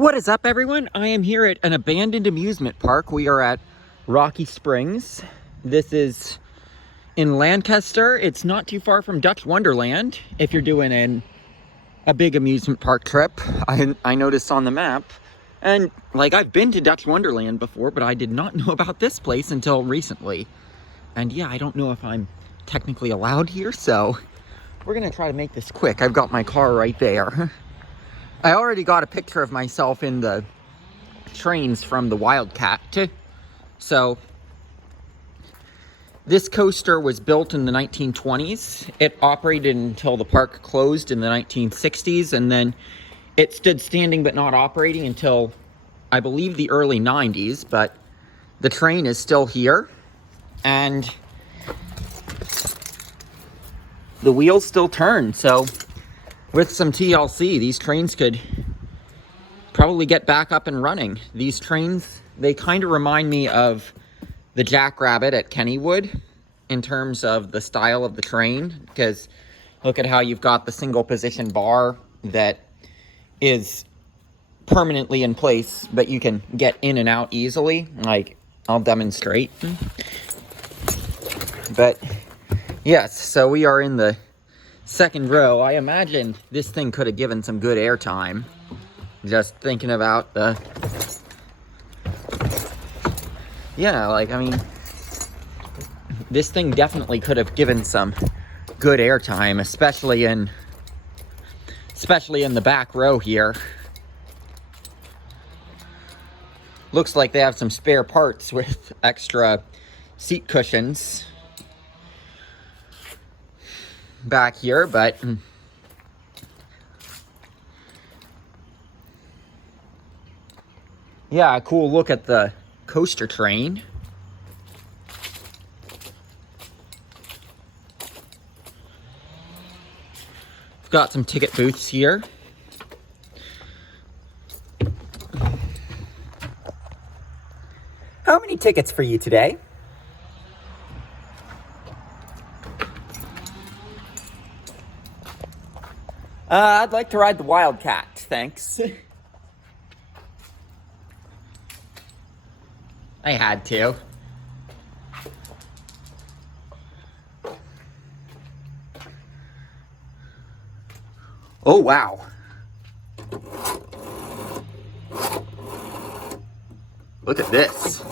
What is up, everyone? I am here at an abandoned amusement park. We are at Rocky Springs. This is in Lancaster. It's not too far from Dutch Wonderland if you're doing a big amusement park trip. I noticed on the map. And like, I've been to Dutch Wonderland before, but I did not know about this place until recently. And yeah, I don't know if I'm technically allowed here, so we're gonna try to make this quick. I've got my car right there. I already got a picture of myself in the trains from the Wildcat. So this coaster was built in the 1920s. It operated until the park closed in the 1960s, and then it stood standing but not operating until, I believe, the early 90s. But the train is still here, and the wheels still turn. So with some TLC, these trains could probably get back up and running. These trains, they kind of remind me of the Jackrabbit at Kennywood in terms of the style of the train, because look at how you've got the single position bar that is permanently in place, but you can get in and out easily. Like, I'll demonstrate. But yes, so we are in the second row. I imagine this thing could have given some good airtime. Just thinking about the... Yeah, like, I mean, this thing definitely could have given some good airtime, especially in the back row here. Looks like they have some spare parts with extra seat cushions back here, but yeah, a cool look at the coaster train. We've got some ticket booths here. How many tickets for you today? I'd like to ride the Wildcat, thanks. I had to. Oh, wow. Look at this.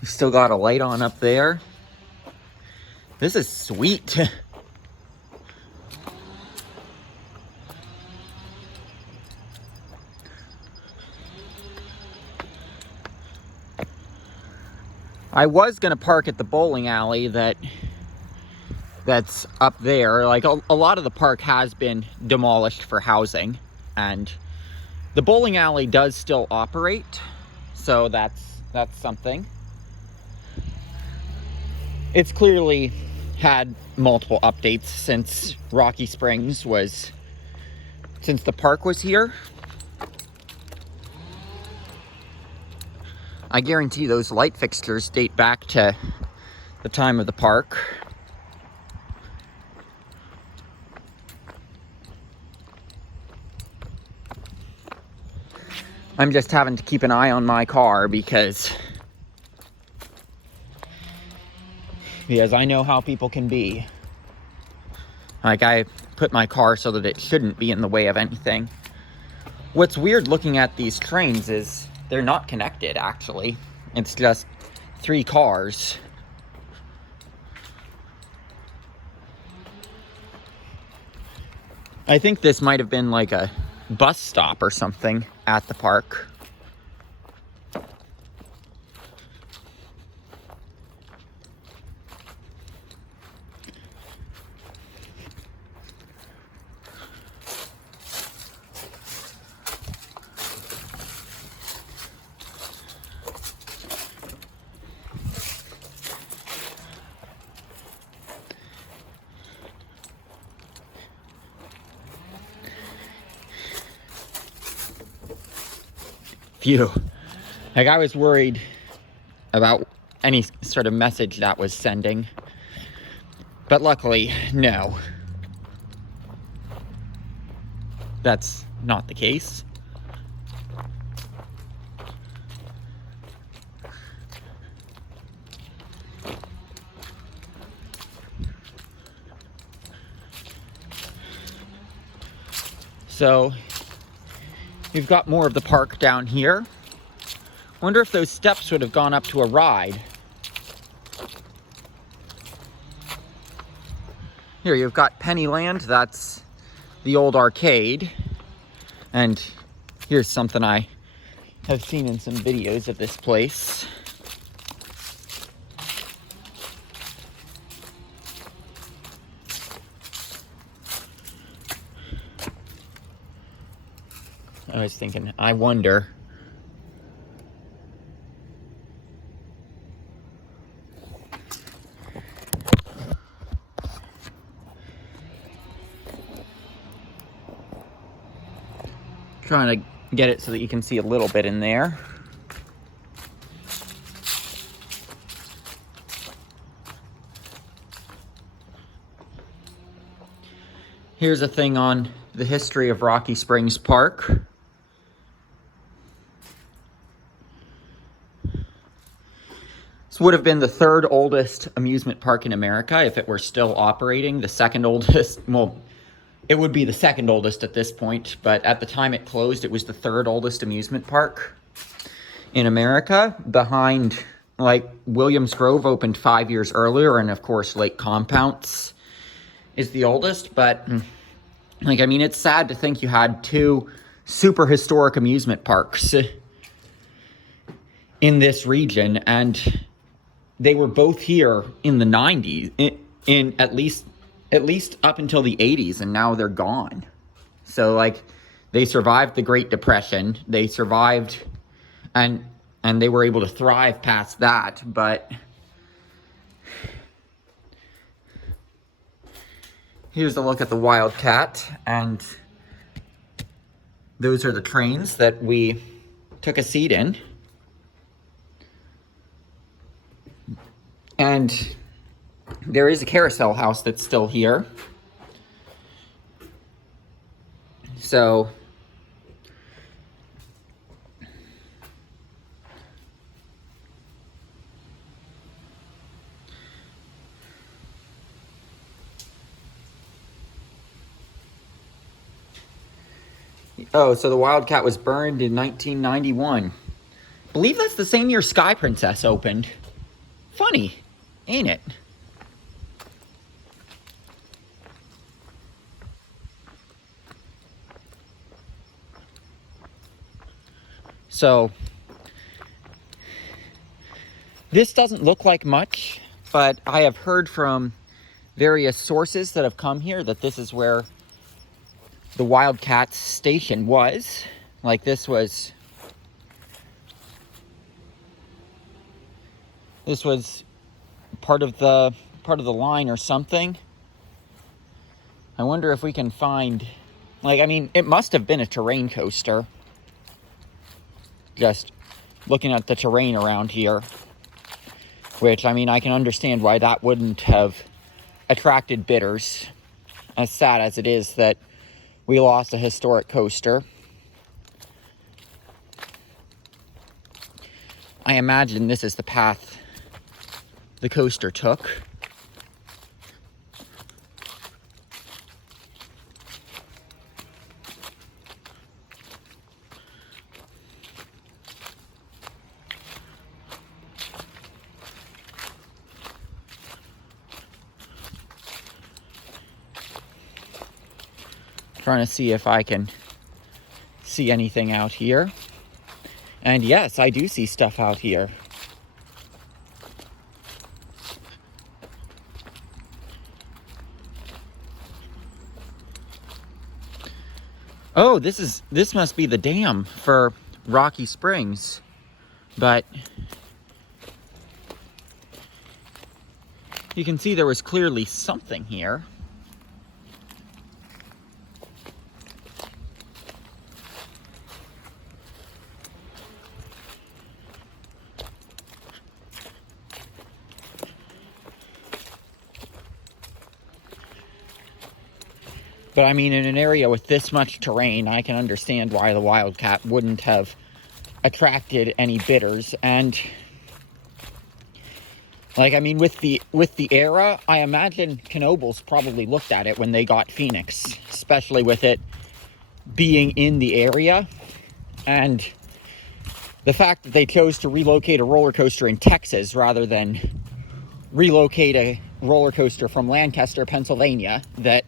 We still got a light on up there. This is sweet. I was gonna park at the bowling alley that's up there. Like, a lot of the park has been demolished for housing, and the bowling alley does still operate, so that's something. It's clearly had multiple updates since Rocky Springs since the park was here. I guarantee those light fixtures date back to the time of the park. I'm just having to keep an eye on my car because I know how people can be. Like, I put my car so that it shouldn't be in the way of anything. What's weird looking at these trains is they're not connected, actually. It's just 3 cars. I think this might have been like a bus stop or something at the park. Phew. Like, I was worried about any sort of message that was sending, but luckily, no. That's not the case. So you've got more of the park down here. Wonder if those steps would have gone up to a ride. Here you've got Pennyland, that's the old arcade. And here's something I have seen in some videos of this place. I was thinking, I wonder. Trying to get it so that you can see a little bit in there. Here's a thing on the history of Rocky Springs Park. This would have been the third oldest amusement park in America if it were still operating. The second oldest, well, it would be the second oldest at this point, but at the time it closed, it was the third oldest amusement park in America, behind, like, Williams Grove opened 5 years earlier, and of course Lake Compounce is the oldest. But, like, I mean, it's sad to think you had two super historic amusement parks in this region, and they were both here in the 90s, in at least up until the 80s, and now they're gone. So, like, they survived the Great Depression. They survived, and they were able to thrive past that. But here's a look at the Wildcat, and those are the trains that we took a seat in. And there is a Carousel house that's still here. So oh, so the Wildcat was burned in 1991. I believe that's the same year Sky Princess opened. Funny, ain't it? So this doesn't look like much, but I have heard from various sources that have come here that this is where the Wildcat station was. Like, this was part of the line or something. I wonder if we can find, like, I mean, it must have been a terrain coaster. Just looking at the terrain around here, which, I mean, I can understand why that wouldn't have attracted bidders, as sad as it is that we lost a historic coaster. I imagine this is the path the coaster took. Trying to see if I can see anything out here. And yes, I do see stuff out here. Oh, this must be the dam for Rocky Springs. But you can see there was clearly something here. But I mean, in an area with this much terrain, I can understand why the Wildcat wouldn't have attracted any bidders. And, like, I mean, with the era, I imagine Knoebels probably looked at it when they got Phoenix, especially with it being in the area. And the fact that they chose to relocate a roller coaster in Texas rather than relocate a roller coaster from Lancaster, Pennsylvania, that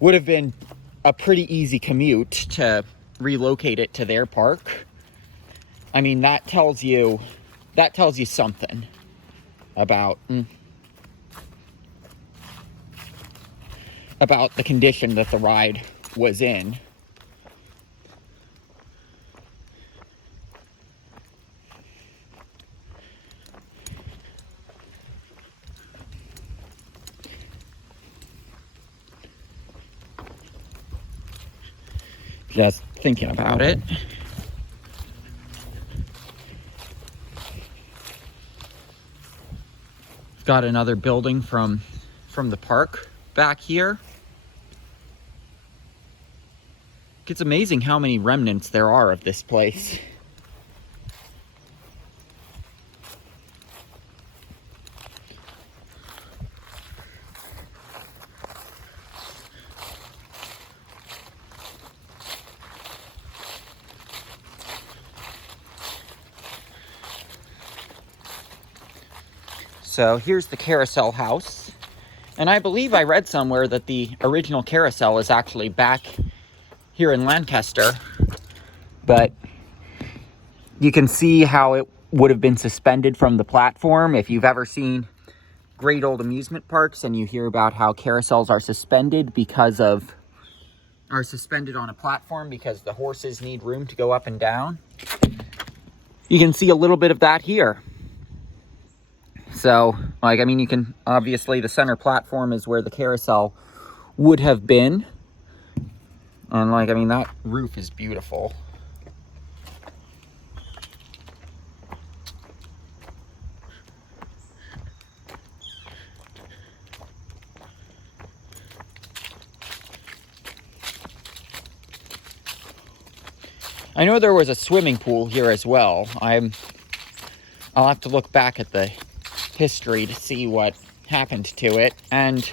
would have been a pretty easy commute to relocate it to their park. I mean, that tells you something about the condition that the ride was in. Just thinking about it. Got another building from the park back here. It's amazing how many remnants there are of this place. So here's the Carousel house. And I believe I read somewhere that the original Carousel is actually back here in Lancaster. But you can see how it would have been suspended from the platform. If you've ever seen great old amusement parks and you hear about how carousels are suspended on a platform because the horses need room to go up and down. You can see a little bit of that here. So, like, I mean, you can, obviously the center platform is where the carousel would have been. And, like, I mean, that roof is beautiful. I know there was a swimming pool here as well. I'll have to look back at the history to see what happened to it. And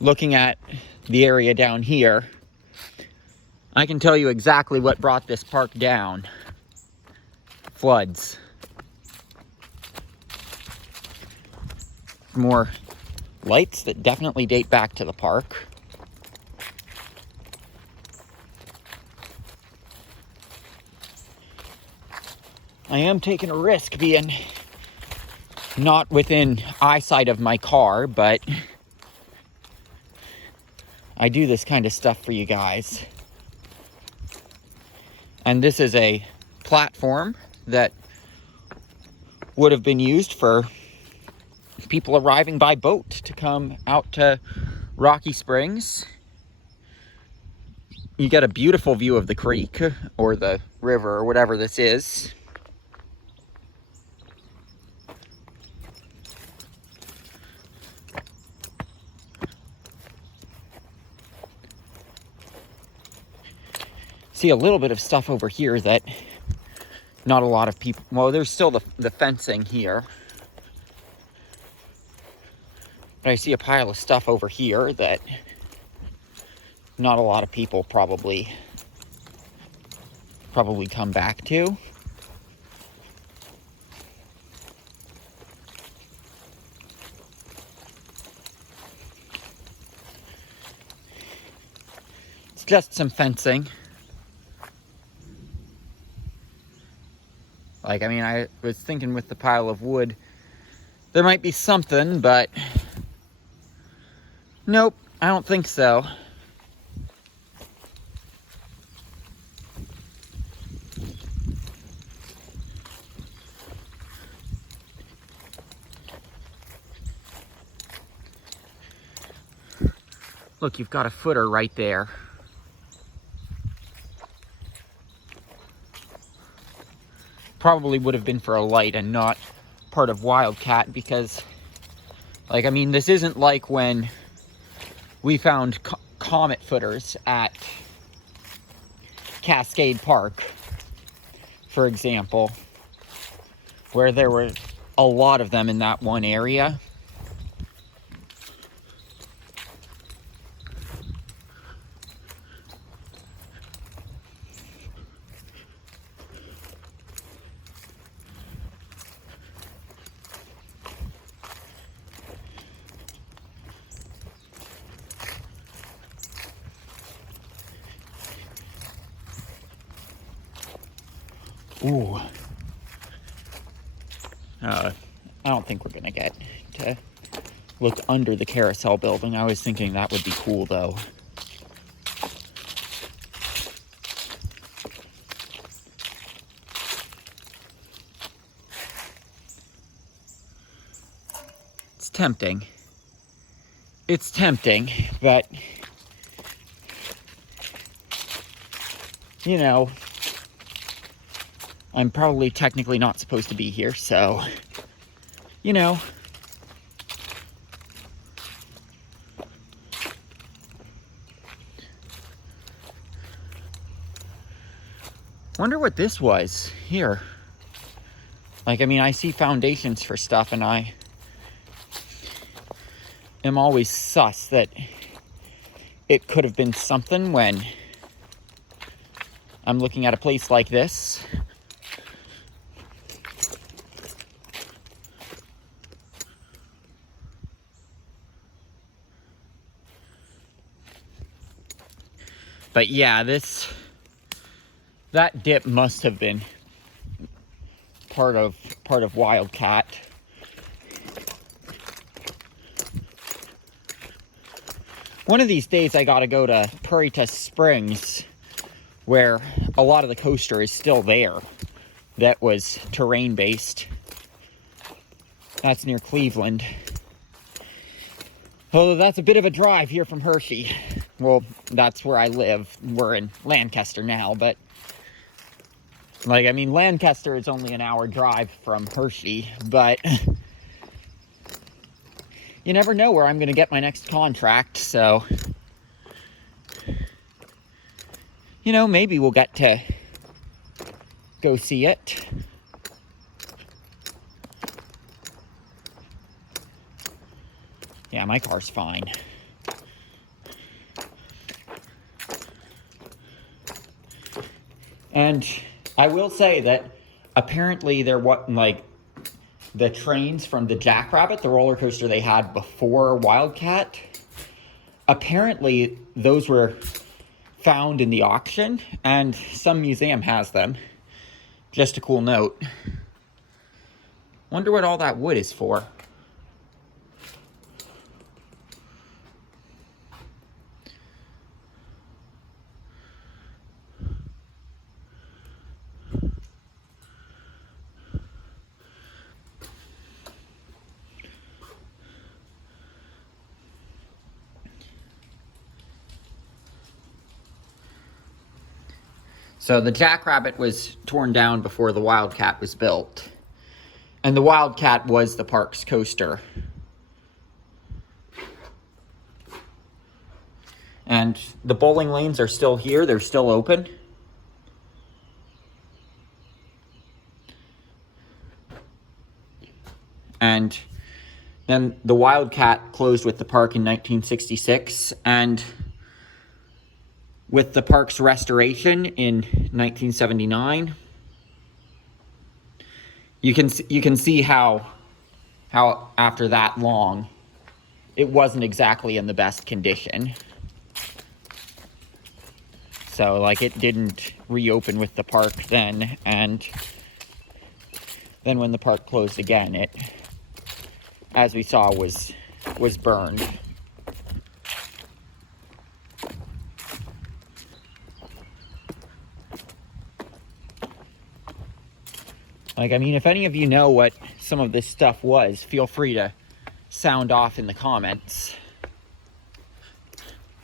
looking at the area down here, I can tell you exactly what brought this park down. Floods. More lights that definitely date back to the park. I am taking a risk being not within eyesight of my car, but I do this kind of stuff for you guys. And this is a platform that would have been used for people arriving by boat to come out to Rocky Springs. You get a beautiful view of the creek or the river or whatever this is. See a little bit of stuff over here that not a lot of people, well, there's still the fencing here. But I see a pile of stuff over here that not a lot of people probably come back to. It's just some fencing. Like, I mean, I was thinking with the pile of wood, there might be something, but nope, I don't think so. Look, you've got a footer right there. Probably would have been for a light and not part of Wildcat because, like, I mean, this isn't like when we found comet footers at Cascade Park, for example, where there were a lot of them in that one area. Ooh. I don't think we're gonna get to look under the Carousel building. I was thinking that would be cool, though. It's tempting. It's tempting, but you know, I'm probably technically not supposed to be here, so, you know. Wonder what this was here. Like, I mean, I see foundations for stuff, and I am always sus that it could have been something when I'm looking at a place like this. But yeah, that dip must have been part of Wildcat. One of these days I gotta go to Park-Lancaster Springs, where a lot of the coaster is still there. That was terrain based. That's near Cleveland. Although that's a bit of a drive here from Hershey. Well, that's where I live. We're in Lancaster now, but like, I mean, Lancaster is only an hour drive from Hershey, but you never know where I'm going to get my next contract, so, you know, maybe we'll get to go see it. Yeah, my car's fine. And I will say that apparently there was, like, the trains from the Jackrabbit, the roller coaster they had before Wildcat, apparently those were found in the auction, and some museum has them. Just a cool note. Wonder what all that wood is for. So the Jackrabbit was torn down before the Wildcat was built. And the Wildcat was the park's coaster. And the bowling lanes are still here. They're still open. And then the Wildcat closed with the park in 1966. And with the park's restoration in 1979, you can see how after that long, it wasn't exactly in the best condition. So, like, it didn't reopen with the park then, and then when the park closed again, it, as we saw, was burned. Like, I mean, if any of you know what some of this stuff was, feel free to sound off in the comments.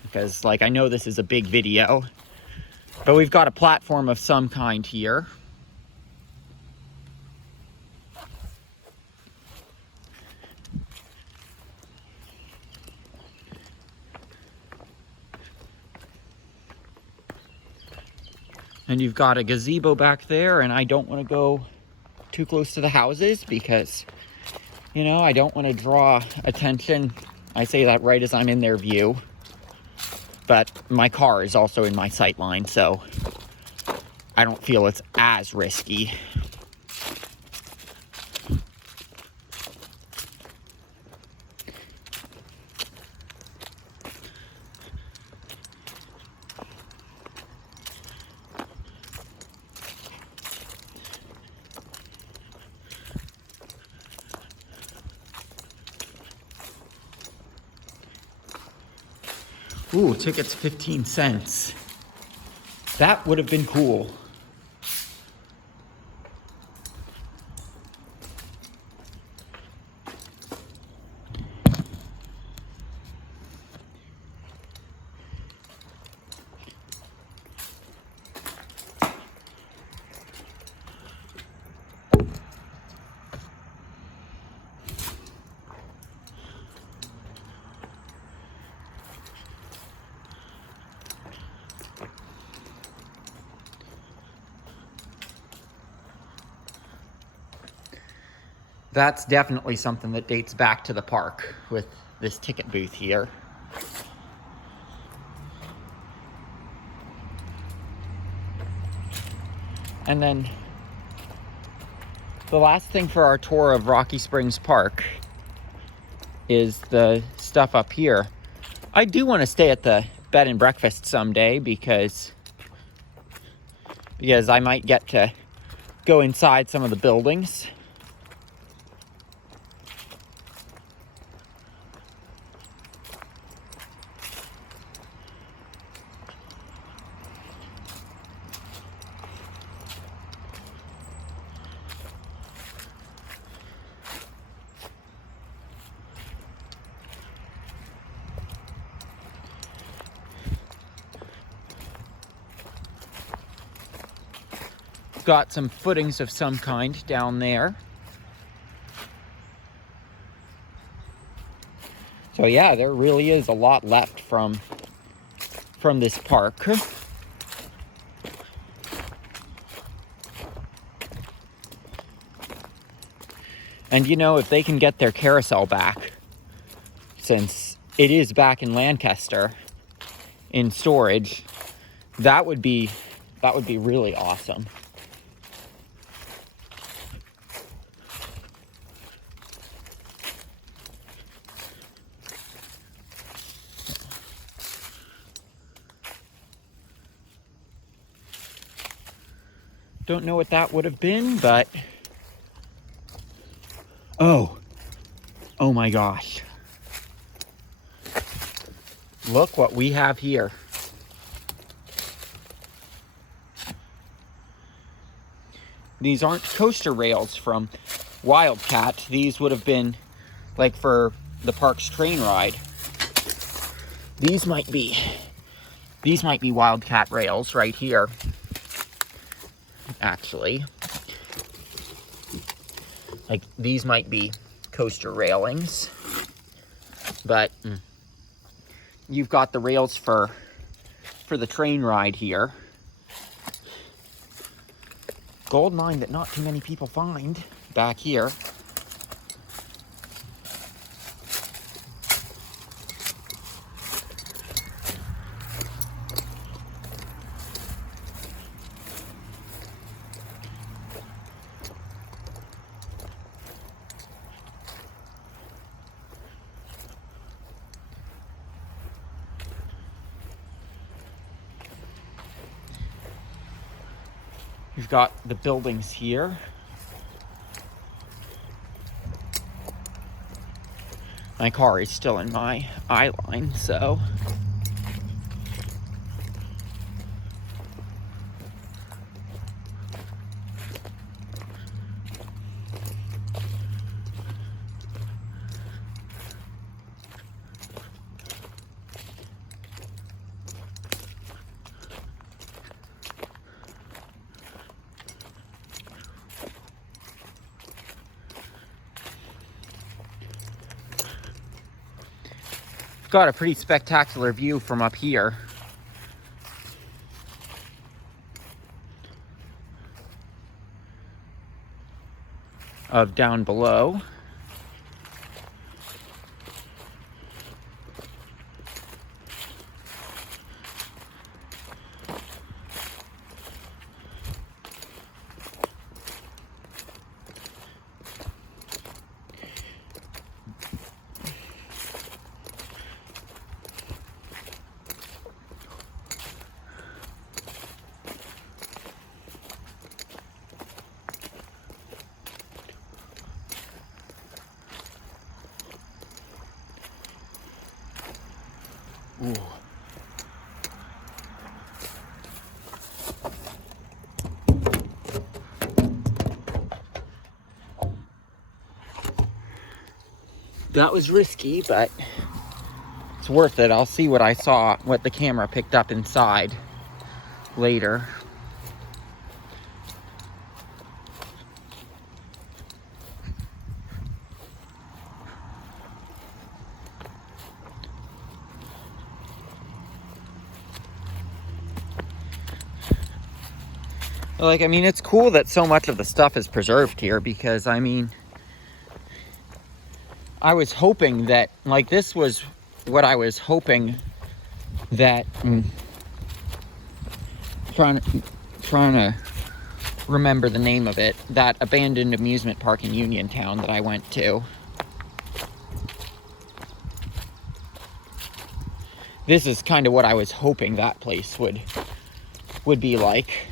Because, like, I know this is a big video, but we've got a platform of some kind here. And you've got a gazebo back there, and I don't want to go too close to the houses because, you know, I don't want to draw attention. I say that right as I'm in their view. But my car is also in my sight line, so I don't feel it's as risky. Ooh, tickets 15 cents. That would have been cool. That's definitely something that dates back to the park with this ticket booth here. And then the last thing for our tour of Rocky Springs Park is the stuff up here. I do want to stay at the bed and breakfast someday because I might get to go inside some of the buildings. Got some footings of some kind down there. So yeah, there really is a lot left from this park. And you know, if they can get their carousel back, since it is back in Lancaster in storage, that would be really awesome. Don't know what that would have been, but oh my gosh. Look what we have here. These aren't coaster rails from Wildcat. These would have been like for the park's train ride. These might be Wildcat rails right here. Actually, like these might be coaster railings, but you've got the rails for the train ride here. Gold mine that not too many people find back here. We've got the buildings here. My car is still in my eye line, so. Got a pretty spectacular view from up here. Of down below. Ooh, That was risky, but it's worth it. I'll see what I saw, what the camera picked up inside later. Like, I mean, it's cool that so much of the stuff is preserved here, because, I mean, I was hoping that, like, this was what I was hoping that, trying to remember the name of it, that abandoned amusement park in Uniontown that I went to. This is kind of what I was hoping that place would be like.